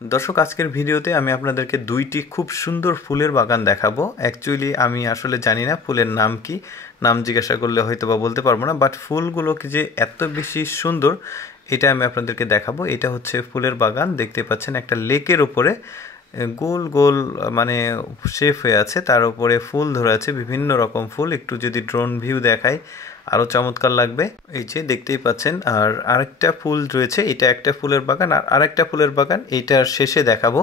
দর্শক, আজকের ভিডিওতে আমি আপনাদেরকে দুইটি খুব সুন্দর ফুলের বাগান দেখাবো। অ্যাকচুয়ালি আমি আসলে জানি না ফুলের নাম কি, নাম জিজ্ঞাসা করলে হয়তো বা বলতে পারবো না, বাট ফুলগুলো কি যে এত বেশি সুন্দর এটা আমি আপনাদেরকে দেখাবো। এটা হচ্ছে ফুলের বাগান, দেখতে পাচ্ছেন একটা লেকের ওপরে গোল গোল মানে শেপ হয়ে আছে, তার উপরে ফুল ধরে আছে, বিভিন্ন রকম ফুল। একটু যদি ড্রোন ভিউ দেখাই আরও চমৎকার লাগবে। এই যে দেখতেই পাচ্ছেন, আর আরেকটা ফুল রয়েছে, এটা একটা ফুলের বাগান আর আরেকটা ফুলের বাগান, এইটার শেষে দেখাবো।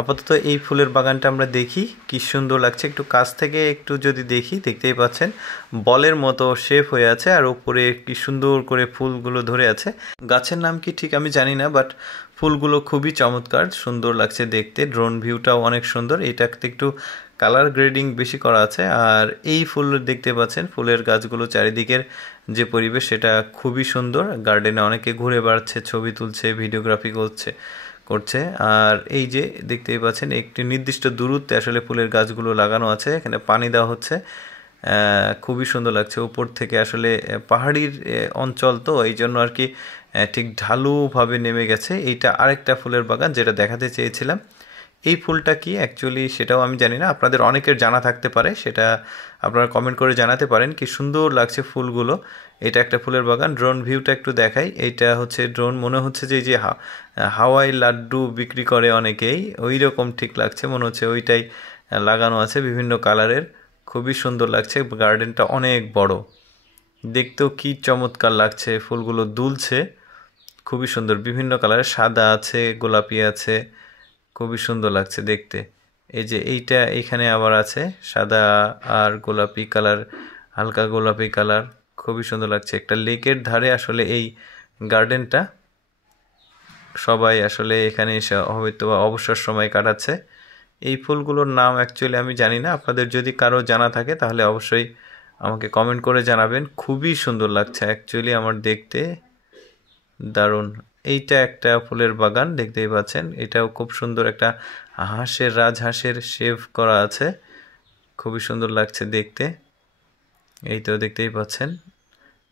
আপাতত এই ফুলের বাগানটা আমরা দেখি কি সুন্দর লাগছে। একটু কাছ থেকে একটু যদি দেখি, দেখতেই পাচ্ছেন বলের মতো শেপ হয়ে আছে আর উপরে কি সুন্দর করে ফুলগুলো ধরে আছে। গাছের নাম কি ঠিক আমি জানি না, বাট ফুলগুলো খুবই চমৎকার, সুন্দর লাগছে দেখতে। ড্রোন ভিউটাও অনেক সুন্দর, এটাতে একটু কালার গ্রেডিং বেশি করা আছে। আর এই ফুল দেখতে পাচ্ছেন, ফুলের গাছগুলো চারিদিকের যে পরিবেশ সেটা খুবই সুন্দর। গার্ডেনে অনেকে ঘুরে বেড়াচ্ছে, ছবি তুলছে, ভিডিওগ্রাফি করছে। আর এই যে দেখতেই পাচ্ছেন একটি নির্দিষ্ট দূরত্বে আসলে ফুলের গাছগুলো লাগানো আছে, এখানে পানি দেওয়া হচ্ছে। খুবই সুন্দর লাগছে। উপর থেকে আসলে পাহাড়ির অঞ্চল, তো এই জন্য আর কি ঠিক ঢালুভাবে নেমে গেছে। এইটা আরেকটা ফুলের বাগান যেটা দেখাতে চেয়েছিলাম। এই ফুলটা কি অ্যাকচুয়ালি সেটাও আমি জানি না, আপনাদের অনেকের জানা থাকতে পারে, সেটা আপনারা কমেন্ট করে জানাতে পারেন। কি সুন্দর লাগছে ফুলগুলো। এটা একটা ফুলের বাগান। ড্রোন ভিউটা একটু দেখাই। এইটা হচ্ছে ড্রোন, মনে হচ্ছে যে যে হাওয়াই লাড্ডু বিক্রি করে অনেকেই, ওই রকম ঠিক লাগছে, মনে হচ্ছে ওইটাই লাগানো আছে বিভিন্ন কালারের। খুবই সুন্দর লাগছে। গার্ডেনটা অনেক বড়, দেখতেও কি চমৎকার লাগছে। ফুলগুলো দুলছে, খুবই সুন্দর, বিভিন্ন কালারের, সাদা আছে, গোলাপি আছে, খুবই সুন্দর লাগছে দেখতে। এই যে এইটা এখানে আবার আছে সাদা আর গোলাপি কালার, হালকা গোলাপি কালার, খুবই সুন্দর লাগছে। একটা লেকের ধারে আসলে এই গার্ডেনটা, সবাই আসলে এখানে এসে হয়তো অবসর সময় কাটাচ্ছে। এই ফুলগুলোর নাম অ্যাকচুয়ালি আমি জানি না, আপনাদের যদি কারো জানা থাকে তাহলে অবশ্যই আমাকে কমেন্ট করে জানাবেন। খুবই সুন্দর লাগছে অ্যাকচুয়ালি আমার দেখতে, দারুণ। এইটা একটা ফুলের বাগান, দেখতেই পাচ্ছেন, এটাও খুব সুন্দর, একটা হাঁসের, রাজহাঁসের শেভ করা আছে, খুবই সুন্দর লাগছে দেখতে। এই তো দেখতেই পাচ্ছেন।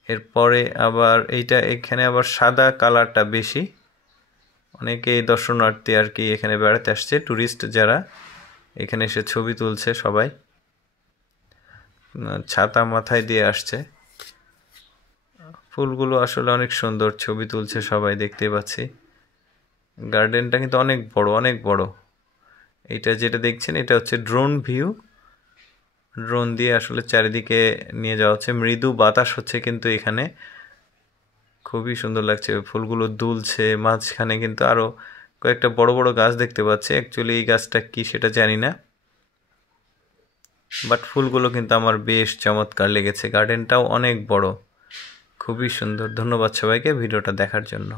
এরপরে আবার এইটা, এখানে আবার সাদা কালারটা বেশি, অনেকে দর্শনার্থী আর কি এখানে বেড়াতে আসছে, ট্যুরিস্ট যারা এখানে এসে ছবি তুলছে, সবাই ছাতা মাথায় দিয়ে আসছে। ফুলগুলো আসলে অনেক সুন্দর, ছবি তুলছে সবাই, দেখতে পাচ্ছি। গার্ডেনটা কিন্তু অনেক বড়, অনেক বড়। এইটা যেটা দেখছেন এটা হচ্ছে ড্রোন ভিউ, ড্রোন দিয়ে আসলে চারিদিকে নিয়ে যাওয়া হচ্ছে। মৃদু বাতাস হচ্ছে কিন্তু এখানে, খুবই সুন্দর লাগছে। ফুলগুলো দুলছে, মাঝখানে কিন্তু আরও কয়েকটা বড় বড় গাছ দেখতে পাচ্ছি। অ্যাকচুয়ালি এই গাছটা কি সেটা জানি না, বাট ফুলগুলো কিন্তু আমার বেশ চমৎকার লেগেছে। গার্ডেনটাও অনেক বড়, খুবই সুন্দর। ধন্যবাদ সবাইকে ভিডিওটা দেখার জন্য।